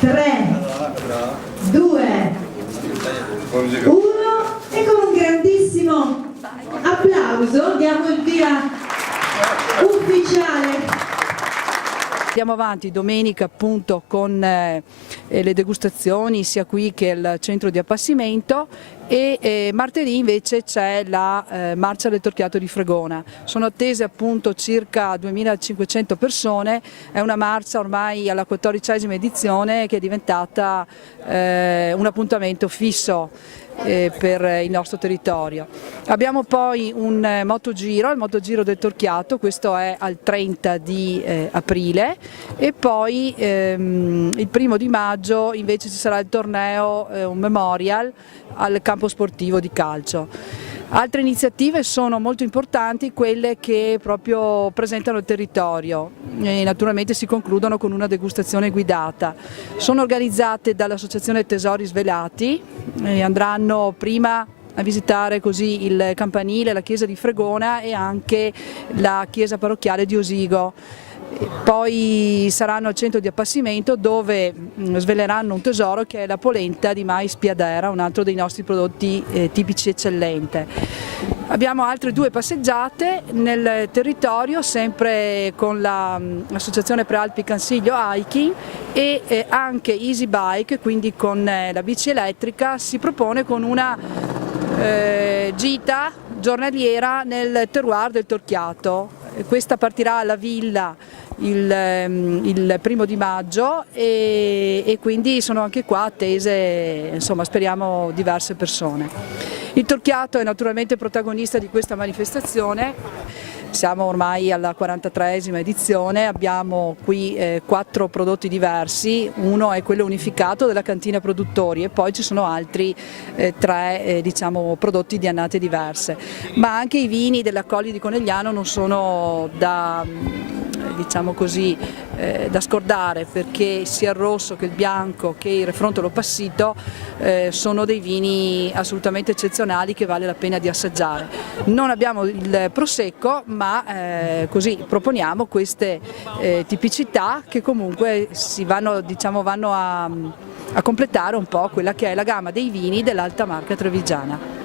3, 2, 1 e con un grandissimo applauso diamo il via ufficiale. Andiamo avanti domenica appunto con le degustazioni sia qui che al centro di appassimento e martedì invece c'è la marcia del Torchiato di Fregona. Sono attese appunto circa 2500 persone, è una marcia ormai alla 14ª edizione che è diventata un appuntamento fisso per il nostro territorio. Abbiamo poi un motogiro, il motogiro del Torchiato, questo è al 30 di aprile e poi il 1° di maggio invece ci sarà il torneo, un memorial al campo sportivo di calcio. Altre iniziative sono molto importanti, quelle che proprio presentano il territorio e naturalmente si concludono con una degustazione guidata. Sono organizzate dall'Associazione Tesori Svelati, andranno prima a visitare così il campanile, la chiesa di Fregona e anche la chiesa parrocchiale di Osigo. Poi saranno al centro di appassimento dove sveleranno un tesoro che è la polenta di mais Piadera, un altro dei nostri prodotti tipici eccellente. Abbiamo altre 2 passeggiate nel territorio, sempre con l'associazione Prealpi Cansiglio Hiking e anche Easy Bike, quindi con la bici elettrica, si propone con una gita giornaliera nel terroir del Torchiato. Questa partirà alla villa il 1° di maggio e quindi sono anche qua attese, insomma, speriamo diverse persone. Il Torchiato è naturalmente protagonista di questa manifestazione. Siamo ormai alla 43ª edizione, abbiamo qui 4 prodotti diversi, uno è quello unificato della cantina produttori e poi ci sono altri 3 diciamo, prodotti di annate diverse, ma anche i vini della Colli di Conegliano non sono da, diciamo così, da scordare, perché sia il rosso che il bianco che il Refrontolo Passito sono dei vini assolutamente eccezionali che vale la pena di assaggiare. Non abbiamo il prosecco, ma così proponiamo queste tipicità che comunque vanno a completare un po' quella che è la gamma dei vini dell'alta marca trevigiana.